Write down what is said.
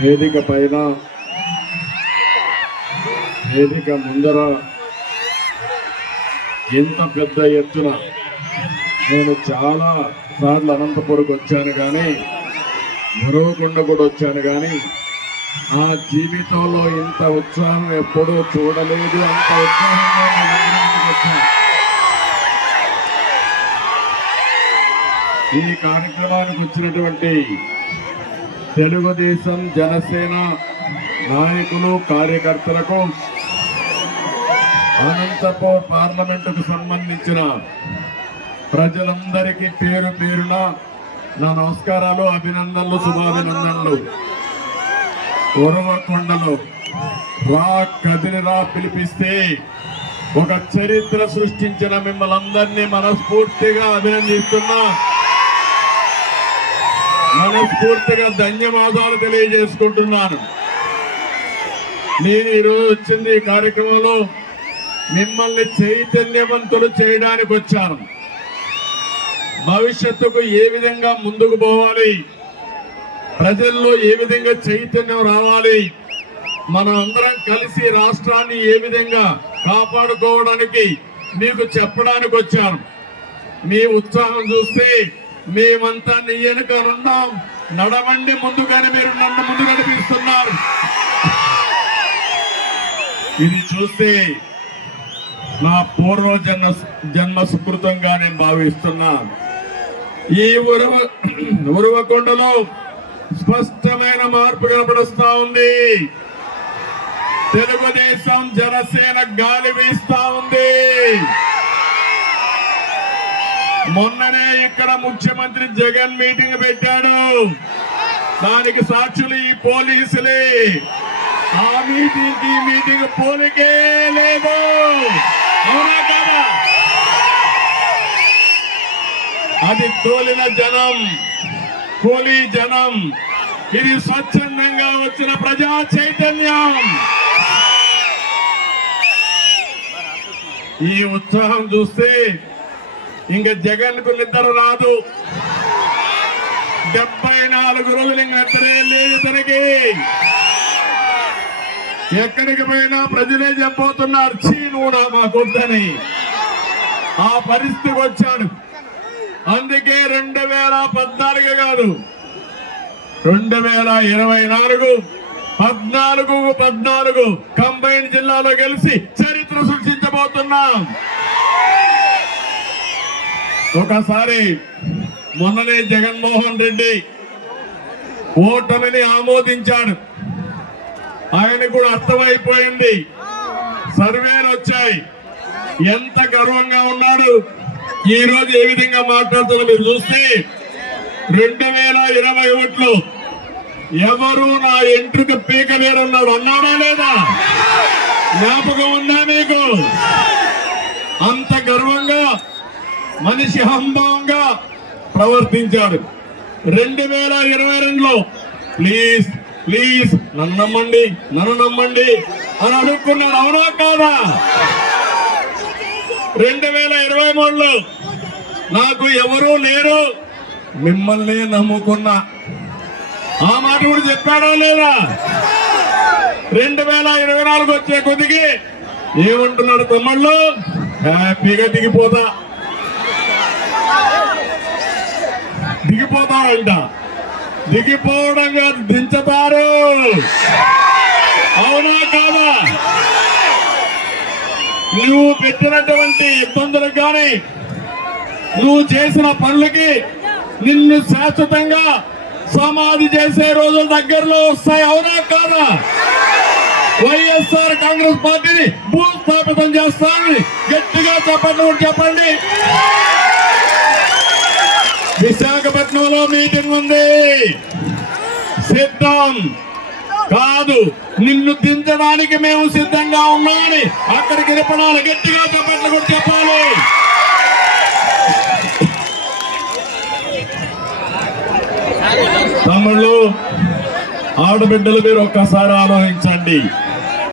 వేదిక పైన వేదిక ముందర ఎంత పెద్ద ఎత్తున నేను చాలా సార్లు అనంతపురంకి వచ్చాను, కానీ ఉరవకొండ కూడా వచ్చాను, కానీ ఆ జీవితంలో ఇంత ఉత్సాహం ఎప్పుడూ చూడలేదు. అంత ఉత్సాహంగా వచ్చాను. ఈ కార్యక్రమానికి వచ్చినటువంటి తెలుగుదేశం జనసేన నాయకులు కార్యకర్తలకు, అనంతపూర్ పార్లమెంటుకు సంబంధించిన ప్రజలందరికీ పేరు పేరున నా నమస్కారాలు, అభినందనలు, శుభాభినందనలు. ఉరవకొండలో రా కదిలిరా పిలిపిస్తే ఒక చరిత్ర సృష్టించిన మిమ్మల్ని అందరినీ మనస్ఫూర్తిగా అభినందిస్తున్నా, మనస్ఫూర్తిగా ధన్యవాదాలు తెలియజేసుకుంటున్నాను. నేను ఈరోజు వచ్చింది ఈ కార్యక్రమంలో మిమ్మల్ని చైతన్యవంతులు చేయడానికి వచ్చాను. భవిష్యత్తుకు ఏ విధంగా ముందుకు పోవాలి, ప్రజల్లో ఏ విధంగా చైతన్యం రావాలి, మనం అందరం కలిసి రాష్ట్రాన్ని ఏ విధంగా కాపాడుకోవడానికి మీకు చెప్పడానికి వచ్చాను. మీ ఉత్సాహం చూస్తే మేమంతా నీ వెనుక ఉన్నాం, నడవండి ముందుగానే, మీరు నన్ను ముందు నడిపిస్తున్నారు. ఇది చూస్తే నా జన్మ సుకృతంగా నేను భావిస్తున్నా. ఈ ఉరవకొండలో స్పష్టమైన మార్పు కనపడుస్తా ఉంది. తెలుగుదేశం జనసేన గాలి వీస్తా ఉంది. మొన్ననే ఇక్కడ ముఖ్యమంత్రి జగన్ మీటింగ్ పెట్టాడు, దానికి సాక్షులు ఈ పోలీసులే. ఆ మీటింగ్ పోలికే లేదు, అవునా కాదా? అది తోలిన జనం, కూలీ జనం. ఇది స్వచ్ఛందంగా వచ్చిన ప్రజా చైతన్యం. ఈ ఉత్సాహం చూస్తే ఇంకా జగన్ కు నిద్ర రాదు. 74 రోజులు ఇంకా నిద్రే లేదు తనకి. ఎక్కడికి పోయినా ప్రజలే చెప్పబోతున్నారు, చీ నువ్వు నా మాకొద్దని. ఆ పరిస్థితికి వచ్చాడు. అందుకే 2014 కాదు, 2024 14 కంబైన్ జిల్లాలో గెలిచి చరిత్ర సృష్టించబోతున్నాం. ఒకసారి మొన్ననే జగన్మోహన్ రెడ్డి ఓటమిని ఆమోదించాడు. ఆయన కూడా అర్థమైపోయింది, సర్వేలు వచ్చాయి, ఎంత గర్వంగా ఉన్నాడు. ఈ రోజు ఏ విధంగా మాట్లాడుతున్నా మీరు చూస్తే 2021లో ఎవరు నా ఎంట్రుక పీక వేరన్నాడు అన్నాడా లేదా? జ్ఞాపకం ఉందా మీకు? అంత గర్వంగా మనిషి హంభంగా ప్రవర్తించాడు. 2022లో ప్లీజ్ నన్ను నమ్మండి అని అడుక్కున్నాడు, అవునా కాదా? 2023లో నాకు ఎవరూ లేరు, మిమ్మల్ని నమ్ముకున్నా, ఆ మాట కూడా చెప్పాడో లేదా? 2024 వచ్చే కొద్దికి ఏమంటున్నాడు తమ్ముళ్ళు? హ్యాపీగా దిగిపోతాడంట. దిగిపోవడం కాదు, దించుతారు, అవునా కాదా? నువ్వు పెట్టినటువంటి ఇబ్బందులకు కానీ, నువ్వు చేసిన పనులకి నిన్ను శాశ్వతంగా సమాధి చేసే రోజులు దగ్గరలో వస్తాయి, అవునా కాదా? వైఎస్ఆర్ కాంగ్రెస్ పార్టీని భూస్థాపితం చేస్తానని గట్టిగా చెప్పండి. విశాఖపట్నంలో మీటింగ్ ఉంది, సిద్ధం కాదు, నిన్ను దించడానికి మేము సిద్ధంగా ఉన్నామని అక్కడికి నిలబడాలి, గట్టిగా చెప్పాలి. తమ్ముళ్ళు, ఆడబిడ్డలు, మీరు ఒక్కసారి ఆలోచించండి.